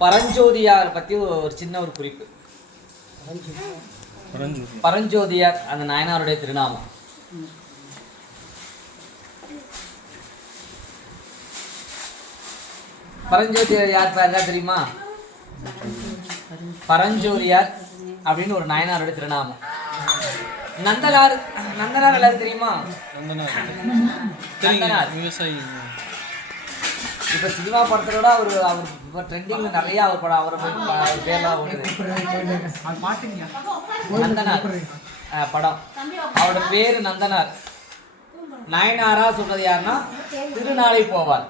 பரஞ்சோதியார் பற்றி ஒரு சின்ன ஒரு குறிப்பு. பரஞ்சோதியார் அந்த நாயனாருடைய திருநாமம். பரஞ்சோதியார் யார் பேரா தெரியுமா? பரஞ்சோதியார் அப்படின்னு ஒரு நாயனாருடைய திருநாமம். நந்தனார் எல்லாரும் தெரியுமா? நந்தனார் விவசாயி. இப்ப சினிமா படத்தோட அவர் ட்ரெண்டிங்ல நிறைய அவர் படம் அவர் பேர்லாம் ஓடுது. நந்தனார் படம், அவரோட பேரு நந்தனார். நாயனாரா சொல்றது யாருன்னா திருநாளை போவார்.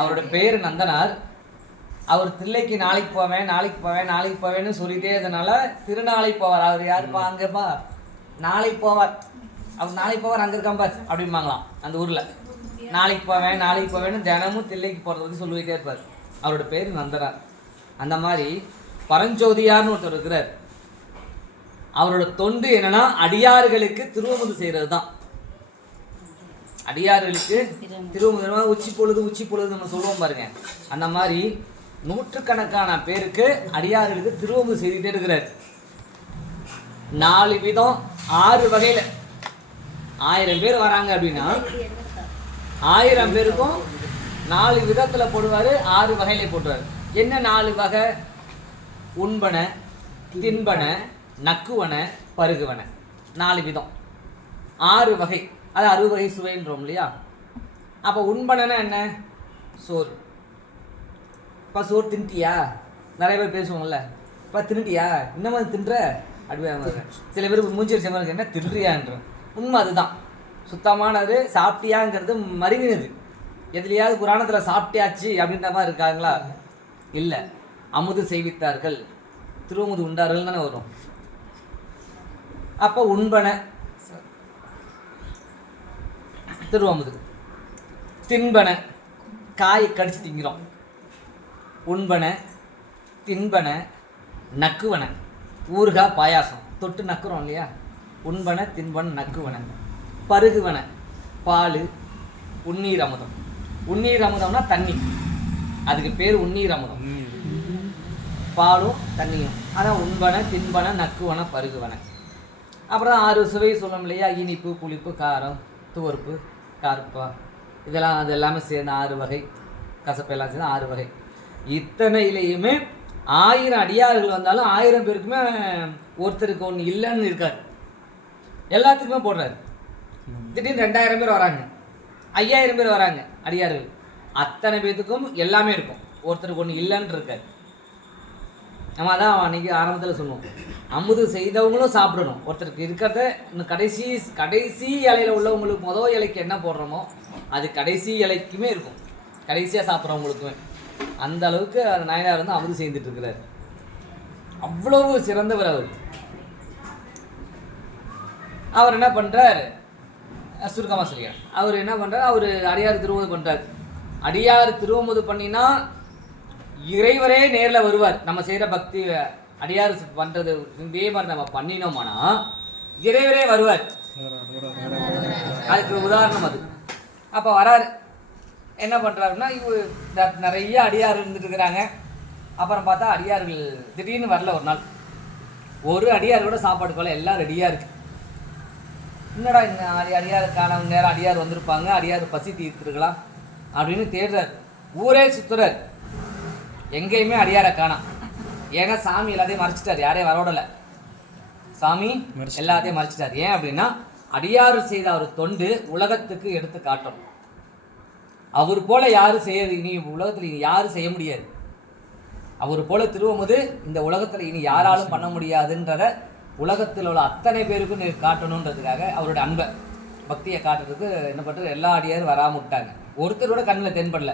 அவரோட பேரு நந்தனார். அவர் தில்லைக்கு நாளைக்கு போவேன்னு சொல்லிட்டே இருந்தனால திருநாளை போவார். அவர் யாருப்பா? அங்கப்பா நாளைக்கு போவார். அவர் நாளைக்கு போவார், அங்க இருக்காம்பார் அப்படிம்பாங்களாம் அந்த ஊர்ல. நாளைக்கு போவேன்னு தினமும் தில்லைக்கு போறத பத்தி சொல்லிக்கிட்டே இருப்பார். அவரோட பேரு நந்தனார். அந்த மாதிரி பரஞ்சோதியார்னு ஒருத்தர் இருக்கிறார். அவரோட தொண்டு என்னன்னா அடியார்களுக்கு திருவமுது செய்யறது தான். அடியார்களுக்கு திருவமுது உச்சி பொழுது நம்ம சொல்லுவோம் பாருங்க. அந்த மாதிரி நூற்றுக்கணக்கான பேருக்கு அடியார்களுக்கு திருவமுது செய்துட்டே இருக்கிறார். 4 விதம் 6 வகையில 1000 பேர் வராங்க அப்படின்னா 1000 பேருக்கும் 4 விதத்துல போடுவாரு. 6 வகையில போட்டுவாரு. என்ன 4 வகை? உண்பன, தின்பன, நக்குவன, பருகுவன. 4 விதம் 6 வகை. அது 60 வகை சுவைன்றோம் இல்லையா? அப்போ உண்பனன்னா என்ன? சோறு. இப்போ சோறு தின்ட்டியா? நிறைய பேர் பேசுவாங்கல்ல, இப்போ தின்ட்டியா, இன்னமும் தின்ற அப்படி. சில பேர் மூஞ்சி வச்ச மாதிரி என்ன தின்றியான்ற. உண்மை அதுதான். சுத்தமானது. சாப்பிட்டியாங்கிறது மருவினது. எதுலையாவது புராணத்தில் சாப்பிட்டியாச்சு அப்படின்ற மாதிரி இருக்காங்களா? இல்லை. அமுது செய்வித்தார்கள், திருவமுது உண்டார்கள் தானே வரும். அப்போ உண்பன திருவமுது. தின்பன காய் கடிச்சு திங்கிறோம். உண்பன, தின்பன, நக்குவன ஊறுகாய் பாயாசம் தொட்டு நக்குறோம் இல்லையா? உண்பன, தின்பன, நக்குவன. பருகுவன பால், உண்ணீர் அமுதம். உண்ணீர் அமுதம்னா தண்ணி, அதுக்கு பேர் உண்ணீர் அமுதம். பாலும் தண்ணியும். அதான் உண்பன, தின்பன, நக்குவன, பருகுவன. அப்புறம் 6 சுவை சொல்லணும் இல்லையா? இனிப்பு, புளிப்பு, காரம், துவர்ப்பு, கருப்பா, இதெல்லாம் அது எல்லாமே சேர்ந்து 6 வகை. கசப்பெல்லாம் சேர்ந்து 6 வகை. இத்தனையிலையுமே 1000 அடியார்கள் வந்தாலும் 1000 பேருக்குமே ஒருத்தருக்கு ஒன்று இல்லைன்னு இருக்காரு. எல்லாத்துக்குமே போடுறாரு. திடீர்னு 2000 பேர் வராங்க, 5000 பேர் வராங்க அடியார்கள். அத்தனை பேர்த்துக்கும் எல்லாமே இருக்கும். ஒருத்தருக்கு ஒன்று இல்லைன்னு இருக்காரு. நம்ம அதான் அன்றைக்கி ஆரம்பத்தில் சொல்லுவோம், அமுது செய்தவங்களும் சாப்பிடணும். ஒருத்தருக்கு இருக்கிறத இன்னும் கடைசி இலையில் உள்ளவங்களுக்கு முதல் இலைக்கு என்ன போடுறோமோ அது கடைசி இலைக்குமே இருக்கும், கடைசியாக சாப்பிட்றவங்களுக்குமே. அந்த அளவுக்கு அந்த நாயனார் வந்து அமுது செய்துட்டு இருக்கிறார். அவ்வளவு சிறந்தவர் அவர். அவர் என்ன பண்ணுறார்? சுருக்கமாக சொல்லியார். அவர் என்ன பண்ணுறார்? அவர் அடியார் திருவமுது பண்ணுறார். அடியார் திருவமுது பண்ணினா இறைவரே நேரில் வருவார். நம்ம செய்கிற பக்தி அடியார் பண்ணுறது இதே மாதிரி நம்ம பண்ணினோம்னா இறைவரே வருவார். அதுக்கு உதாரணம் அது. அப்போ வராரு. என்ன பண்ணுறாருன்னா, நிறைய அடியார் இருந்துட்டு இருக்கிறாங்க. அப்புறம் பார்த்தா அடியார்கள் திடீர்னு வரல. ஒரு நாள் ஒரு அடியார் கூட சாப்பாடு போல எல்லாம் ரெடியாக இருக்கு. என்னடா இந்த அடியாருக்கான நேரம் அடியார் வந்திருப்பாங்க, அடியார் பசி தீர்த்துருக்கலாம் அப்படின்னு தேடுறார். ஊரே சுற்றுறார், எங்கேயுமே அடியாரை காணோம். ஏன்னா சாமி எல்லாத்தையும் மறைச்சிட்டார், யாரையும் வரவிடலை. சாமி எல்லாத்தையும் மறைச்சிட்டார். ஏன் அப்படின்னா அடியார் செய்த அவர் தொண்டு உலகத்துக்கு எடுத்து காட்டணும். அவர் போல யாரும் செய்ய இனி உலகத்தில் இனி யாரும் செய்ய முடியாது. அவர் போல திருவமுது இந்த உலகத்தில் இனி யாராலும் பண்ண முடியாதுன்றத உலகத்தில் உள்ள அத்தனை பேருக்கும் காட்டணுன்றதுக்காக அவருடைய அன்பை பக்தியை காட்டுறதுக்கு என்ன பண்ணுறது, எல்லா அடியாரும் வராமல் விட்டாங்க. ஒருத்தரோட கண்ணில் தென்படல.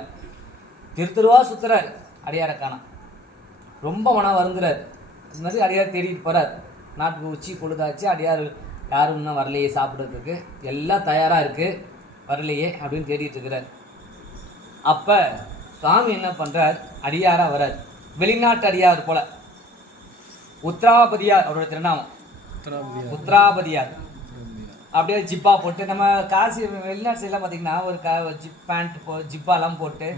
திருவா சுத்துறார், அடியாரை காணோம். ரொம்ப மனம் வருந்துறார். இந்த மாதிரி அடியார் தேடிட்டு போகிறார். நாட்டுக்கு உச்சி பொழுதாச்சு, அடியார் யாரும் இன்னும் வரலையே சாப்பிட்றதுக்கு, எல்லாம் தயாராக இருக்குது, வரலையே அப்படின்னு தேடிட்டு இருக்கிறார். அப்போ சுவாமி என்ன பண்ணுறார்? அடியாராக வரார். வெளிநாட்டு அடியார் போல. உத்ராபதியார் அவரோட திருநாமம். உத்ராபதியார் அப்படியே ஜிப்பா போட்டு நம்ம காசு வெளிநாட்டு சைட்லாம் பார்த்தீங்கன்னா ஒரு ஜிப் பேண்ட் ஜிப்பாலாம் போட்டு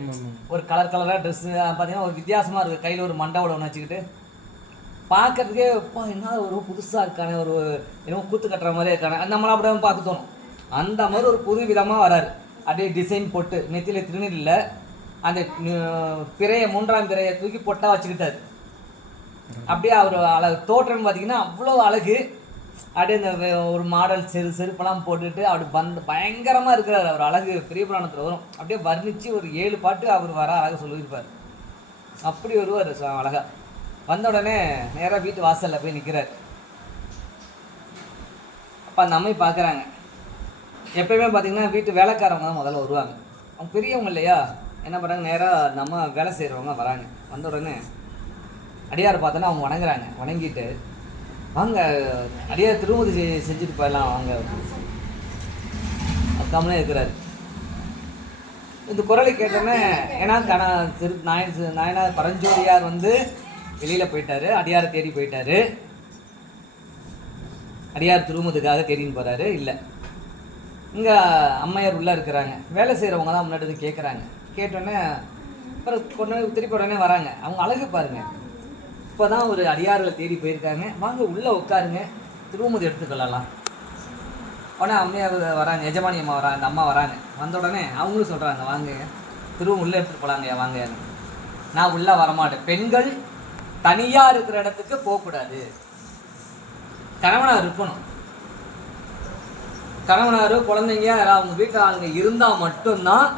ஒரு கலராக ட்ரெஸ்ஸு பார்த்தீங்கன்னா ஒரு வித்தியாசமாக இருக்குது. கையில் ஒரு மண்டவோட ஒன்று வச்சுக்கிட்டு பார்க்கறதுக்கே எப்பா என்ன ஒரு புதுசாக இருக்கானே, ஒரு என்னமோ கூத்து கட்டுற மாதிரியே இருக்கானே, நம்மளாம் அப்படியே பார்க்க தோணும். அந்த மாதிரி ஒரு புது விதமாக வராரு. அப்படியே டிசைன் போட்டு நெத்தியில் திருநீரில் அந்த பிறையை 3ஆம் பிறையை தூக்கி பொட்டாக வச்சுக்கிட்டாரு. அப்படியே அவர் அழகு தோற்றம் பார்த்தீங்கன்னா அவ்வளோ அழகு. அப்படியே இந்த ஒரு மாடல் செருப்பெல்லாம் போட்டுட்டு அப்படி பயங்கரமாக இருக்கிறார். அவர் அழகு பெரிய புராணத்தில் வரும். அப்படியே வர்ணித்து ஒரு 7 பாட்டு அவர் வர அழகாக சொல்லியிருப்பார். அப்படி வருவார் அழகா. வந்த உடனே நேராக வீட்டு வாசலில் போய் நிற்கிறார். அப்போ அந்த அம்மை பார்க்குறாங்க. எப்பயுமே பார்த்தீங்கன்னா வீட்டு வேலைக்காரவங்க தான் முதல்ல வருவாங்க. அவங்க பெரியவங்க இல்லையா, என்ன பண்ணுறாங்க, நேராக நம்ம வேலை செய்கிறவங்க வராங்க. வந்த உடனே அடியார் பார்த்தோன்னா அவங்க வணங்குறாங்க. வணங்கிட்டு வாங்க அடியார் திருமதி செஞ்சுட்டு போயிடலாம் வாங்க அக்காமலே இருக்கிறாரு. இந்த குரலை கேட்டோன்னே ஏன்னா நாயனார் பரஞ்சோதியார் வந்து வெளியில் போயிட்டாரு, அடியாரை தேடி போயிட்டாரு. அடியார் திருமதுக்காக தேடின்னு போகிறாரு. இல்லை, இங்கே அம்மையார் உள்ளே இருக்கிறாங்க. வேலை செய்கிறவங்க தான் முன்னாடி வந்து கேட்குறாங்க. கேட்டோடனே அப்புறம் கொண்டு திருப்பி உடனே வராங்க. அவங்க அழகு பாருங்கள். இப்போ தான் ஒரு அடியாரில் தேடி போயிருக்காங்க, வாங்க உள்ளே உட்காருங்க திருமதி எடுத்துக்கொள்ளலாம். உடனே அம்மையார் வராங்க, எஜமானி அம்மா வராங்க, அந்த அம்மா வராங்க. வந்த உடனே அவங்களும் சொல்கிறாங்க, வாங்க திரும்ப உள்ளே எடுத்துகிட்டு போகலாங்கய்யா வாங்க. நான் உள்ளே வரமாட்டேன். பெண்கள் தனியாக இருக்கிற இடத்துக்கு போகக்கூடாது, கணவனார் இருக்கணும். கணவனார் குழந்தைங்க அவங்க வீட்டில் ஆளுங்க இருந்தால் மட்டும்தான்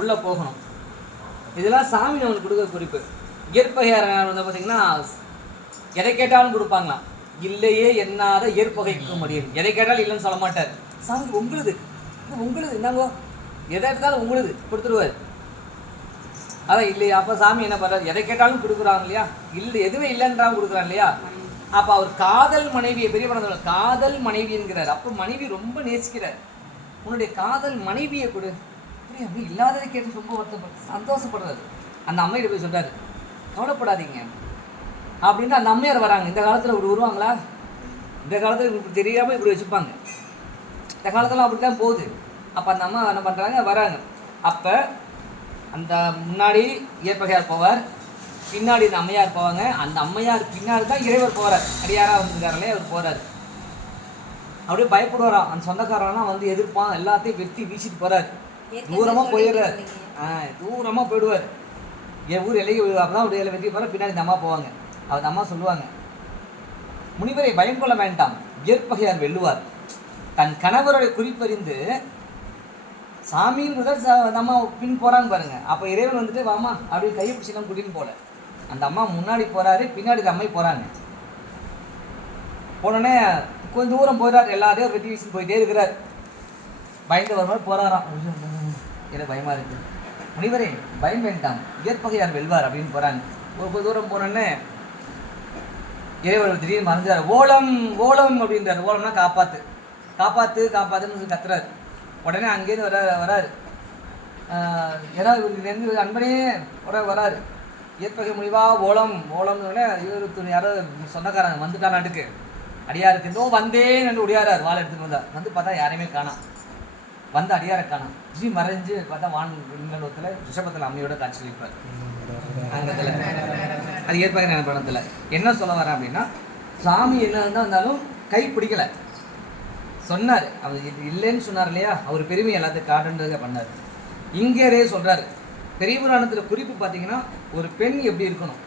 உள்ளே போகணும். இதெல்லாம் சாமி நம்மளுக்கு கொடுக்குற குறிப்பு. இயற்பகையார் வந்து பார்த்திங்கன்னா எதை கேட்டாலும் கொடுப்பாங்களாம். இல்லையே என்னாத இயற்பகைக்கு முடியும். எதை கேட்டாலும் இல்லைன்னு சொல்ல மாட்டார். சாமி உங்களுது என்னங்கோ, எதை எடுத்தாலும் உங்களுது கொடுத்துருவார். அதான் இல்லையா, அப்போ சாமி என்ன பண்ணுறாரு, எதை கேட்டாலும் கொடுக்குறாங்க இல்லையா, இல்லை எதுவே இல்லைன்றாங்க கொடுக்குறாங்க இல்லையா. அப்போ அவர் காதல் மனைவியை பெரிய படம் காதல் மனைவி என்கிறார். அப்போ மனைவி ரொம்ப நேசிக்கிறார். உன்னுடைய காதல் மனைவியை கொடு. அப்படி இல்லாததை கேட்டு ரொம்ப வருத்தப்பட்டு சந்தோஷப்படுறாரு. அந்த அம்மையிட்ட போய் சொல்கிறாரு, கவலைப்படாதீங்க அப்படின்னு. அந்த அம்மையார் வராங்க. இந்த காலத்தில் இப்படி வருவாங்களா? இந்த காலத்தில் இப்படி தெரியாமல் இப்படி வச்சுப்பாங்க. இந்த காலத்தில் அப்படி தான் போகுது. அப்போ அந்த அம்மா என்ன பண்ணுறாங்க, வராங்க. அப்போ அந்த முன்னாடி இயற்பகையார் போவார், பின்னாடி இந்த அம்மையார் போவாங்க. அந்த அம்மையார் பின்னாடி தான் இறைவர் போகிறார். அடியாராக வந்துருக்காருலே அவர் போகிறார். அப்படியே பயப்படுவாராம். அந்த சொந்தக்காரெல்லாம் வந்து எதிர்ப்பான், எல்லாத்தையும் வெட்டி வீசிட்டு போகிறார். தூரமாக போயிடுறார். தூரமாக போயிடுவார். என் ஊர் இலையை அப்பதான் ஒரு இலை வெட்டி போகிறார். பின்னாடி இந்த அம்மா போவாங்க. அந்த அம்மா சொல்லுவாங்க, முனிவரை பயம் கொள்ள வேண்டாம், இயற்பகையார் வெல்லுவார். தன் கணவருடைய குறிப்பறிந்து சாமியின் முதல் அம்மா பின் போகிறாங்க பாருங்க. அப்போ இறைவன் வந்துட்டு வாமா அப்படி கையை பிடிச்சிலாம் கூட்டின்னு போல. அந்த அம்மா முன்னாடி போகிறாரு, பின்னாடி இந்த அம்மை போகிறாங்க. போனோடனே கொஞ்சம் தூரம் போயிடார். எல்லாத்தையும் வெட்டி வீசி போயிட்டே இருக்கிறார். பயந்து வர மாதிரி போகிறாராம். எனக்கு பயமாக இருக்குது. முனிவரே பயம் வேண்டாம், இயற்பகையார் வெல்வார் அப்படின்னு போகிறாங்க. ஒரு தூரம் போனோடனே இறைவர் திடீர்னு மறந்துறாரு. ஓலம் ஓலம் அப்படின்றார். ஓலம்னா காப்பாற்று காப்பாற்று காப்பாற்றுன்னு கத்துறாரு. உடனே அங்கேருந்து வராரு. யாராவது அன்பனே உடனே வராரு. இயற்பகை முடிவா ஓலம் ஓலம்னு இவர் யாரோ சொந்தக்காரங்க வந்துட்டா நாட்டுக்கு அடியாருக்கு இன்னும் வந்தேன் என்று ஒடியாரார். வாழை எடுத்துகிட்டு வந்தார். வந்து பார்த்தா யாரையுமே காணாம். வந்து அடியாரை காணாம். மறைஞ்சு பார்த்தா விண்கலத்தில் ரிஷபத்தில் அம்மையோட காட்சி அளிப்பார். அங்கத்தில் அது இயற்பகை படத்தில் என்ன சொல்ல வரேன் அப்படின்னா, சாமி என்ன இருந்தாலும் கை பிடிக்கலை சொன்னார். அவர் இது இல்லைன்னு சொன்னார் இல்லையா, அவர் பெருமை எல்லாத்தையும் காட்டுன்றதை பண்ணார். இங்கேயே சொல்கிறார். பெரிய புராணத்தில் குறிப்பு பார்த்தீங்கன்னா, ஒரு பெண் எப்படி இருக்கணும்,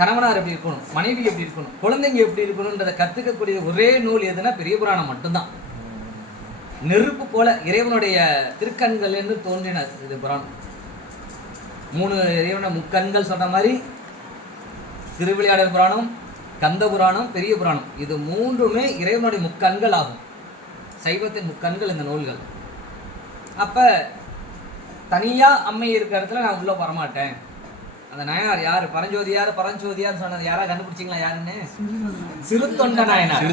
கணவனார் எப்படி இருக்கணும், மனைவி எப்படி இருக்கணும், குழந்தைங்க எப்படி இருக்கணுன்றதை கற்றுக்கக்கூடிய ஒரே நூல் எதுனா பெரிய புராணம் மட்டும்தான். நெருப்பு போல இறைவனுடைய திருக்கண்கள் என்று தோன்றினார் இது புராணம். 3 இறைவன முக்கண்கள் சொன்ன மாதிரி திருவிளையாடல் புராணம், கந்த புராணம், பெரிய புராணம், இது 3மே இறைவனுடைய முக்கண்கள் ஆகும். சைவத்தின் முக்கண்கள் இந்த நூல்கள். அப்போ தனியாக அம்மை இருக்கிற இடத்துல நான் உள்ளே வரமாட்டேன். அந்த நாயனார் யார், பரஞ்சோதியார் சொன்னது யாராவது கண்டுபிடிச்சிங்களா யாருன்னு? சிறுத்தொண்ட நாயனார்.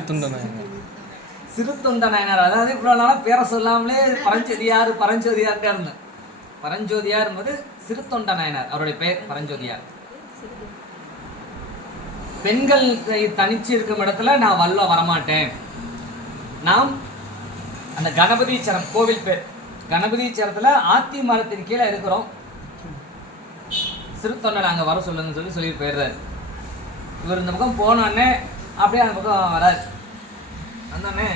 சிறுத்தொண்ட நாயனார். அதாவது இவ்வளோ நாளாக பேரை சொல்லாமலே பரஞ்சோதியார்கிட்ட இருந்தேன். பரஞ்சோதியார் என்பது சிறுத்தொண்ட நாயனார், அவருடைய பெயர் பரஞ்சோதியார். பெண்கள் தனிச்சு இருக்கும் இடத்துல நான் வரமாட்டேன். நாம் அந்த கணபதீச்சரம் கோவில் பேர். கணபதீச்சரத்தில் ஆத்தி மரத்தின் கீழே இருக்கிறோம். சிறுத்தொண்டை நாங்கள் வர சொல்லுங்கன்னு சொல்லி போயிடுறாரு. இவர் இந்த பக்கம் போனோடனே அப்படியே அந்த பக்கம் வராரு. வந்தோடனே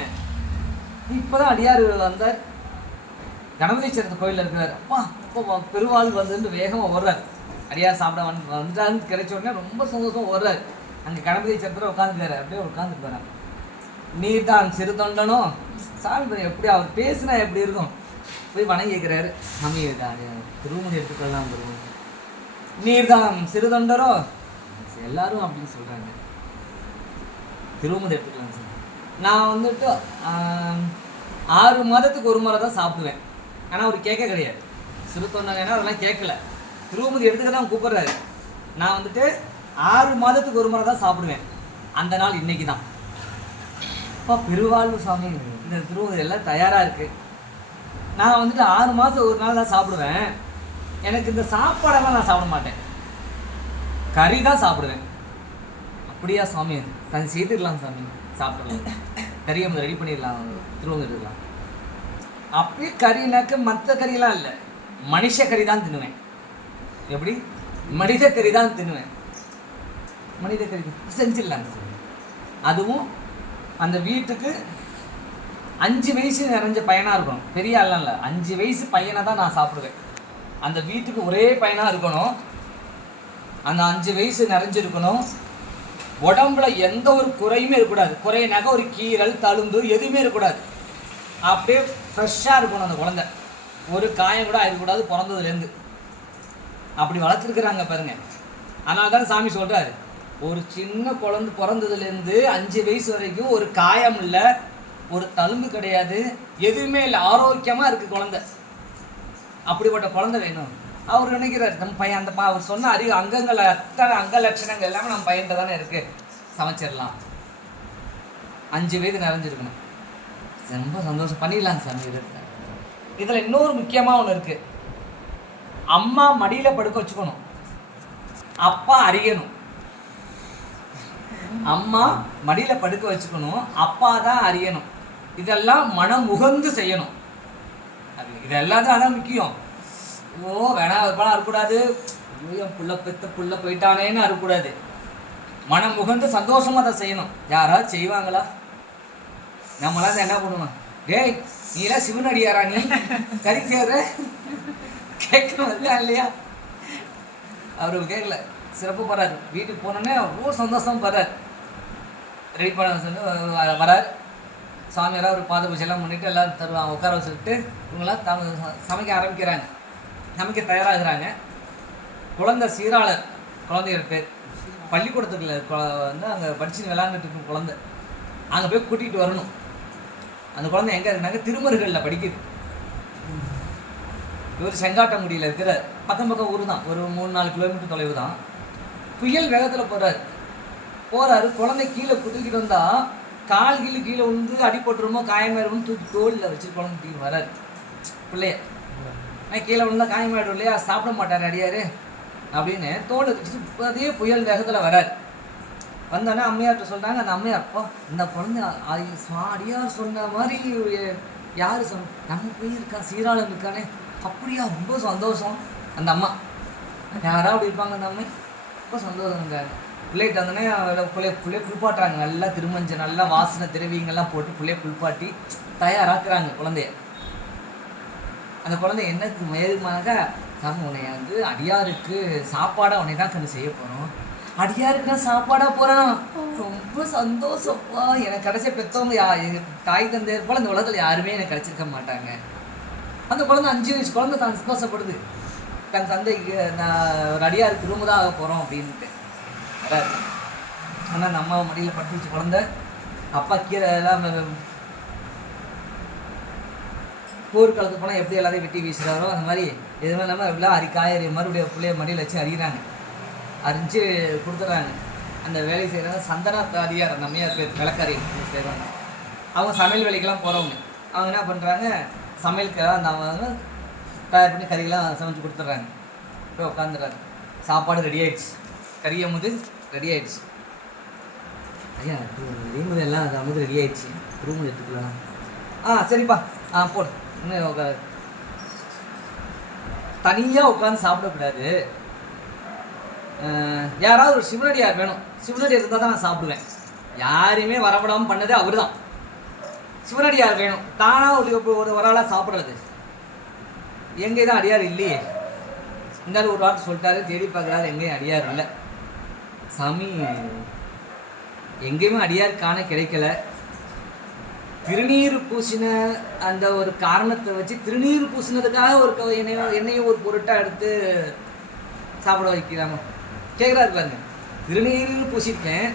இப்போதான் அடியார் வந்தார். கணபதீச்சரத்து கோயிலில் இருக்கிறார். அப்பா அப்போ பெருவாள் வந்துட்டு வேகமாக ஓடுறாரு. அடியார் சாப்பிட வந்துட்டாருன்னு கிடைச்ச உடனே ரொம்ப சந்தோஷமாக ஓடுறாரு. அங்கே கணபதீச்சரத்தில் உட்காந்துருக்காரு. அப்படியே உட்காந்துருப்பாரு. நீர் தான் சிறு தொண்டனோ சாமி எப்படி அவர் பேசுனா எப்படி இருக்கும். போய் வணங்கி கேட்குறாரு. சாமி திருமணி எடுத்துக்கலாம் வருவோம். நீர் தான் சிறு தொண்டரோ எல்லாரும் அப்படின்னு சொல்கிறாங்க. திருமணி எடுத்துக்கலாம் சார். நான் வந்துட்டு 6 மாதத்துக்கு ஒரு முறை தான் சாப்பிடுவேன். ஆனால் அவர் கேட்க கிடையாது. சிறு தொண்டனா அதெல்லாம் கேட்கல. திருமதி எடுத்துக்க தான் கூப்பிட்றாரு. நான் வந்துட்டு 6 மாதத்துக்கு ஒரு முறை தான் சாப்பிடுவேன். அந்த நாள் இன்னைக்கு தான். அப்பா பெருவாழ்வு சாமி இந்த திருமதி எல்லாம் தயாராக இருக்குது. நான் வந்துட்டு 6 மாதம் ஒரு நாள் தான் சாப்பிடுவேன். எனக்கு இந்த சாப்பாடெல்லாம் நான் சாப்பிட மாட்டேன். கறி தான் சாப்பிடுவேன். அப்படியா சாமி செய்திடலாம் சாமி சாப்பிடலாம். கறியை நம்ம ரெடி பண்ணிடலாம். திருவங்க எடுக்கலாம். அப்படியே கறினாக்க மற்ற கறியெல்லாம் இல்லை, மனுஷ கறி தான் தின்னுவேன். எப்படி? மனித கறி தான் தின்னுவேன். மனித கறி செஞ்சிடலாங்க சார். அதுவும் அந்த வீட்டுக்கு 5 வயசு நிறைஞ்ச பையனாக இருக்கணும். பெரிய ஆள்லாம் இல்லை, 5 வயசு பையனை தான் நான் சாப்பிடுவேன். அந்த வீட்டுக்கு ஒரே பையனாக இருக்கணும். அந்த 5 வயசு நிறைஞ்சிருக்கணும். உடம்புல எந்த ஒரு குறையுமே இருக்கக்கூடாது. குறையினாக்க ஒரு கீரல் தழும்பு எதுவுமே இருக்கக்கூடாது. அப்படியே ஃப்ரெஷ்ஷாக இருக்கணும் அந்த குழந்தை. ஒரு காயம் கூட ஆகிடக்கூடாது பிறந்ததுலேருந்து. அப்படி வளர்த்துருக்குறாங்க பாருங்க. அதனால தான் சாமி சொல்கிறாரு, ஒரு சின்ன குழந்தை பிறந்ததுலேருந்து 5 வயசு வரைக்கும் ஒரு காயம் இல்லை, ஒரு தழும்பு கிடையாது, எதுவுமே இல்லை, ஆரோக்கியமாக இருக்குது குழந்தை. அப்படிப்பட்ட குழந்தை வேணும். அவர் நினைக்கிறார் நம்ம பையன் அந்த அவர் சொன்ன அங்கங்கள் அத்தனை அங்க லட்சணங்கள் எல்லாமே நம்ம பையன்கிட்ட தானே இருக்குது, சமைச்சிடலாம். 5 வயது நிறைஞ்சிருக்கணும். ரொம்ப சந்தோஷம் பண்ணிடலாம் சாமி இருக்கு. இதில் இன்னொரு முக்கியமாக ஒன்று இருக்குது. அம்மா மடியில் படுக்க வச்சுக்கணும், அப்பா அறியணும். அம்மா மடியில் படுக்க வச்சுக்கணும், அப்பா தான் அறியணும். இதெல்லாம் மனம் உகந்து செய்யணும். இதெல்லாம் தான் அதான் முக்கியம். ஓ வேணா இருப்பானா இருக்கக்கூடாது, என் புள்ள பெத்த புள்ள போயிட்டானேன்னு இருக்கக்கூடாது. மனம் முகந்து சந்தோஷமாக அதை செய்யணும். யாராவது செய்வாங்களா? நம்மளாம் என்ன பண்ணுவோம்? டேய் நீலாம் சிவனடியாரா, நீ கறி சேர கேட்கணும் இல்லையா? அவரு கேட்கல, சிறப்பு போகிறார். வீட்டுக்கு போனோன்னே ரொம்ப சந்தோஷம் போகிறார். ரெடி பண்ண சொல்லி வரார். சாமியாராக ஒரு பாத பூஜையெல்லாம் பண்ணிவிட்டு எல்லோரும் தருவாங்க, உட்கார வச்சுக்கிட்டு இவங்களாம் சமைக்க ஆரம்பிக்கிறாங்க. சமைக்க தயாராகிறாங்க. குழந்தை சீராளர் குழந்தைகள் பேர். பள்ளிக்கூடத்துக்குள்ள வந்து அங்கே படிச்சுன்னு விளாண்டுட்டு இருக்கும் குழந்தை. அங்கே போய் கூட்டிகிட்டு வரணும். அந்த குழந்தை எங்கே இருந்தாங்க? திருமருகளில் படிக்குது. இவர் செங்காட்டங்குடியில் இருக்கிற பக்கம் ஊர் தான், ஒரு 3-4 கிலோமீட்டர் தொலைவு தான். புயல் வேகத்தில் போகிறாரு. குழந்தை கீழே குதிக்கிட்டு வந்தால் கால் கீழே விழுந்து அடிபட்டுருமோ காயமாயிருமோ தூக்கி தோளில் வச்சு குழந்தை தூக்கி வராரு. பிள்ளைய கீழே விழுந்தா காயமாயிடும் இல்லையா, சாப்பிட மாட்டார் அடியார் அப்படின்னு தோலை வச்சுட்டு அதே புயல் வேகத்தில் வரார். வந்தோடனே அம்மையார்கிட்ட சொல்கிறாங்க. அந்த அம்மையார், அப்பா இந்த குழந்தை அடியார் சொன்ன மாதிரி யார் நம்ம போய் இருக்கா, சீராளன் இருக்கானே, அப்படியா, ரொம்ப சந்தோஷம். அந்த அம்மா யாராவது அப்படி இருப்பாங்க. அந்த அம்மை ரொம்ப சந்தோஷம். பிள்ளைகிட்ட வந்தோடனே பிள்ளைய குளிப்பாட்டுறாங்க. நல்லா திருமஞ்சம் நல்லா வாசனை திரவியங்கள்லாம் போட்டு பிள்ளைய குளிப்பாட்டி தயாராக்குறாங்க குழந்தைய. அந்த குழந்தை என்னக்கு மேலுமாக சாமி உன்னை வந்து அடியாருக்கு சாப்பாடாக உன்னை தான் கண்டு செய்ய போகிறோம், அடியாருக்கு நான் சாப்பாடாக போகிறேன், ரொம்ப சந்தோஷம்ப்பா. எனக்கு கிடைச்ச பெற்றவங்க தாய் தந்தையர் போல் இந்த உலகத்தில் யாருமே எனக்கு கிடைச்சிருக்க மாட்டாங்க. அந்த குழந்தை 5 வயசு குழந்தை தான் சந்தோஷப்படுது. தன் தந்தைக்கு நான் ஒரு அடியாருக்கு திரும்ப தான் ஆக போகிறோம் அப்படின்ட்டு வராது. ஆனால் அந்த அம்மாவை மடியில் பட்டு வச்சு குழந்தை அப்பா கீரை எல்லாம் போர்க்காலத்துக்கு போனால் எப்படி எல்லாத்தையும் வெட்டி வீசுகிறாரோ அந்த மாதிரி எதுவுமே இல்லாமல் எவ்வளோ காய்கறி மறுபடியும் பிள்ளைய மடியில் வச்சு அறிகிறாங்க. அரிஞ்சு கொடுத்துட்றாங்க. அந்த வேலையை செய்கிறாங்க. சந்தனா அடியார் அந்த அம்மையார் பேர் விளக்காரி செய்கிறாங்க. அவங்க சமையல் வேலைக்கெல்லாம் போகிறவங்க. அவங்க என்ன பண்ணுறாங்க, சமையலுக்கெல்லாம் அந்த அவங்க தயார் பண்ணி கறியெல்லாம் சமைச்சு கொடுத்துட்றாங்க. போய் உட்காந்துடுறாங்க. சாப்பாடு ரெடி ஆகிடுச்சு, கறி அமுது ரெடி ஆகிடுச்சு. ஐயா ரூமுது எல்லாம் அது அமுது ரெடி ஆகிடுச்சு, ரூம் எடுத்துக்கலாம் சரிப்பா. போடு. இன்னும் தனியாக உட்காந்து சாப்பிடக்கூடாது. யாராவது ஒரு சிவனடியார் வேணும். சிவனடியார் இருந்தால் தான் நான் சாப்பிடுவேன். யாரையுமே வரப்படாமல் பண்ணதே அவர் தான். சிவனடியார் வேணும். தானாக ஒரு ஆளாக சாப்பிட்றது. எங்கே தான் அடியார் இல்லையே. இருந்தாலும் ஒரு வார்த்தை சொல்லிட்டாரு, தேடி பார்க்குறாரு, எங்கேயும் அடியார் இல்லை. சாமி எங்கேயுமே அடியார் காண கிடைக்கல. திருநீர் பூசின அந்த ஒரு காரணத்தை வச்சு திருநீர் பூசினதுக்காக ஒரு என்னையும் ஒரு பொருட்டாக எடுத்து சாப்பிட வைக்கிறாங்க. கேட்குறாரு பாருங்க, திருநீர் பூசிருக்கேன்,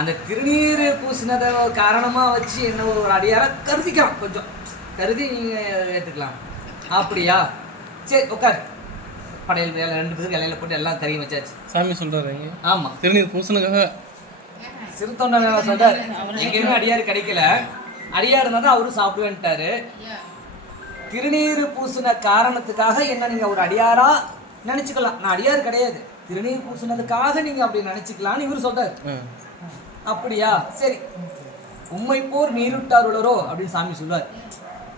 அந்த திருநீர் பூசினதை காரணமாக வச்சு என்ன ஒரு அடியாராக கருதிக்கலாம். கொஞ்சம் கருதி நீங்கள் ஏற்றுக்கலாம். அப்படியா, சரி உட்கார். படையல் வேலை 2 பேருக்கு இலையில போட்டு எல்லாம் கறியும் வச்சாச்சு. சாமி சொல்கிறாரு. ஆமாம், திருநீர் பூசணுக்காக சிறுத்தொண்ட சொல்றாரு. எங்கேயுமே அடியார் கிடைக்கல, அடியார் இருந்தால் தான் அவரும் சாப்பிடுவேன்ட்டாரு. திருநீர் பூசின காரணத்துக்காக என்ன நீங்கள் ஒரு அடியாரா நினச்சிக்கலாம். நான் அடியார் கிடையாது, திருநீர் பூசினதுக்காக நீங்கள் அப்படி நினச்சிக்கலான்னு இவர் சொல்றாரு. அப்படியா, சரி. உண்மை போர் நீருட்டார் உளரோ அப்படின்னு சாமி சொல்லுவார்.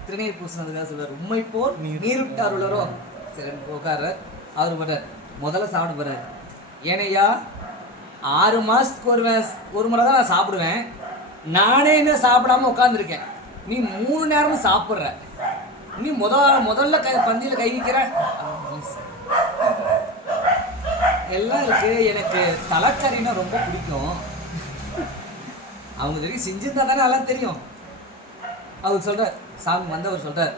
திருநீர் பூசினதுக்காக சொல்லுவார், உண்மை போர் நீருட்டார் உளரோ. சரி உட்கார. அவர் படுறார், முதல்ல சாப்பிட போறாரு. ஏனையா 6 மாதத்துக்கு ஒரு முறை தான் நான் சாப்பிடுவேன். நானே இன்னும் சாப்பிடாம உட்காந்துருக்கேன். நீ 3 நேரமும் சாப்பிட்ற. நீ முதல்ல பந்தியில் கை வைக்கிற. எல்லாம் இருக்கு. எனக்கு தலைக்கறினா ரொம்ப பிடிக்கும். அவங்க தெரியும் செஞ்சிருந்தா தானே எல்லாம் தெரியும். அவர் சொல்கிறார், சாமி வந்தவர் சொல்கிறார்,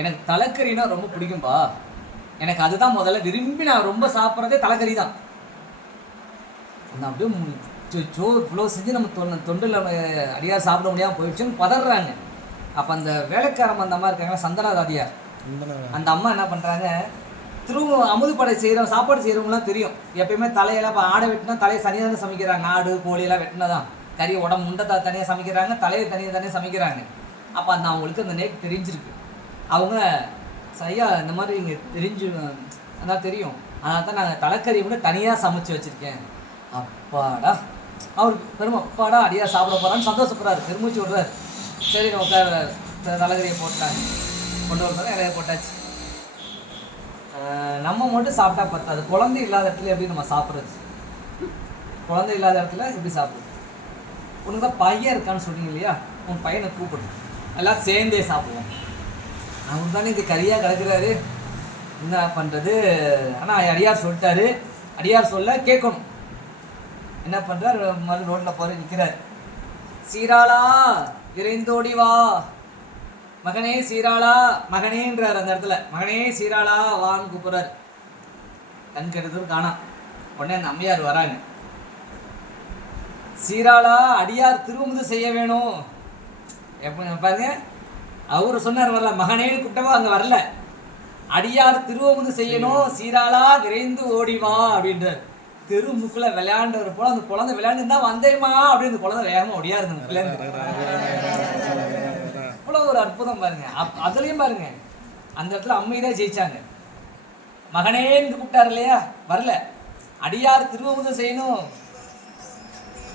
எனக்கு தலைக்கறினா ரொம்ப பிடிக்கும்பா. எனக்கு அதுதான் முதல்ல விரும்பி நான் ரொம்ப சாப்பிட்றதே தலைக்கறி தான். அந்த அப்படியே இவ்வளோ செஞ்சு நம்ம தொண்டில் அடியார் சாப்பிட முடியாமல் போயிடுச்சுன்னு பதறாங்க. அப்போ அந்த வேலைக்காரம்மா அந்த அம்மா இருக்காங்களா, சந்தனாதாதியார், அந்த அம்மா என்ன பண்ணுறாங்க, அமுதுப்படை செய்கிறோம், சாப்பாடு செய்கிறவங்களாம் தெரியும். எப்பயுமே தலையெல்லாம் இப்போ ஆடை வெட்டினா தலையை தனியாக தானே சமைக்கிறாங்க. ஆடு கோழியெல்லாம் வெட்டினா தான் கறி உடம்பு முண்டை தனியாக சமைக்கிறாங்க, தலையை தனியாக சமைக்கிறாங்க. அப்போ அந்த அவங்களுக்கு அந்த நேக்கு தெரிஞ்சிருக்கு. அவங்க சரியா இந்த மாதிரி இங்கே அதான் தெரியும், அதனால தான் நாங்கள் தலைக்கறி கூட தனியாக சமைச்சு வச்சுருக்கேன். அப்பாடா, அவர் அப்பாடா அடியாக சாப்பிட போகிறான்னு சந்தோஷப்படுறாரு, பெருமூச்சு விடுறாரு. சரி நம்ம தலைக்கறியை போட்டாங்க, கொண்டு வரப்போ இலையை போட்டாச்சு. நம்ம மட்டும் சாப்பிட்டா பத்தாது, குழந்தை இல்லாத இடத்துல எப்படி நம்ம சாப்பிட்றது? குழந்தை இல்லாத இடத்துல எப்படி சாப்பிடுறது? உனக்கு தான் பையன் இருக்கான்னு சொன்னீங்க இல்லையா, உன் பையனை கூப்பிடு, எல்லாம் சேர்ந்தே சாப்பிடுவோம். அவர் தானே இது கறியாக கிடக்குறாரு, என்ன பண்ணுறது? ஆனால் அடியார் சொல்லிட்டாரு, அடியார் சொல்ல கேட்கணும். என்ன பண்ணுறார், மறு ரோட்டில் போகிற நிற்கிறார். சீராளா விரைந்தோடி வா, மகனே சீராளா, மகனேன்றார் அந்த இடத்துல. மகனே சீராளா வான்னு கூப்பிட்றாரு. கண் கெடுத்தது காணா. உடனே அந்த அம்மையார் வராங்க. சீராளா அடியார் திருமுது செய்ய வேணும். எப்போ பாருங்க, அவரு சொன்னார் வரல, மகனேன்னு கூப்பிட்டவோ அங்கே வரல. அடியார் திருவமுது செய்யணும், சீராளா விரைந்து ஓடிவா அப்படின்றார். தெருமுக்கில் விளையாண்டவர் போல அந்த குழந்தை விளையாண்டு தான் வந்தேம்மா அப்படின்னு அந்த குழந்தை வேகமாக ஒடியா இருந்த முக்கிலேருந்து. இவ்வளோ ஒரு அற்புதம் பாருங்க. அதுலேயும் பாருங்க, அந்த இடத்துல அம்மை தான் ஜெயிச்சாங்க. மகனேன்னு கூப்பிட்டார் இல்லையா, வரல. அடியார் திருவமுது செய்யணும்,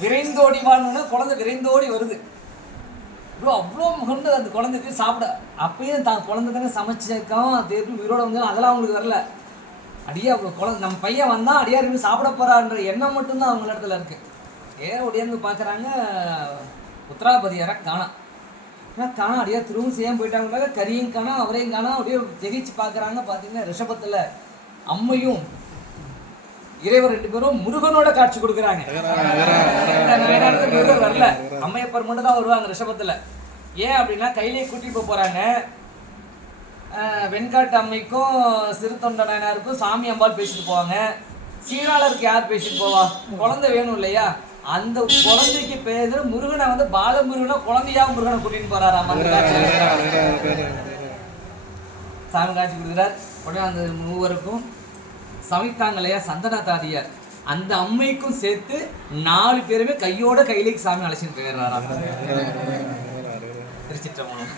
விரைந்தோடிவான்னு குழந்தை விரைந்தோடி வருது. இவ்வளோ அவ்வளோ கொண்டு அந்த குழந்தைக்கு சாப்பிட. அப்பயும் தான் குழந்தை தானே சமைச்சிருக்கோம், திருப்பி உயிரோட வந்து அதெல்லாம் அவங்களுக்கு வரல. அடியா குழந்தை நம்ம பையன் வந்தால் அடியார் இன்னும் சாப்பிட போகிறான்ற எண்ணம் மட்டும்தான் அவங்க இடத்துல இருக்கு. ஒடியாந்து பார்க்குறாங்க, உத்தராபதியாரை காணா. ஏன்னா காணா, அடியார் திருவும் செய்யாமல் போயிட்டாங்க. கறியும் காணா, அவரையும் காணா. அப்படியே திகைச்சு பார்க்குறாங்க. பார்த்தீங்கன்னா ரிஷபத்தில் அம்மையும் இறைவர் 2 பேரும் முருகனோட காட்சி கொடுக்குறாங்க. முருகன் வரல, அம்மையப்பர் மட்டும் தான் வருவாங்க ரிஷபத்தில். ஏன் அப்படின்னா கையிலேயே கூட்டிட்டு போகிறாங்க. வெண்காட்டு அம்மைக்கும் சிறு தொண்டனாருக்கும் சாமி அம்பாள் பேசிட்டு போவாங்க. சீராளருக்கு யார் பேசிட்டு போவா? குழந்தை வேணும் இல்லையா, அந்த குழந்தைக்கு பேர் முருகனை வந்து பாலமுருகனை குழந்தையா முருகனை கூட்டிட்டு போறாராம். சாமி காட்சி கொடுக்குறார். உடனே அந்த 3 பேருக்கும் சமைத்தாங்க இல்லையா சந்தனதாதியார், அந்த அம்மைக்கும் சேர்த்து 4 பேருமே கையோட கையிலேக்கு சாமி அழைச்சிட்டு போயிடுறாராம். திருச்சிற்றம்பலம்.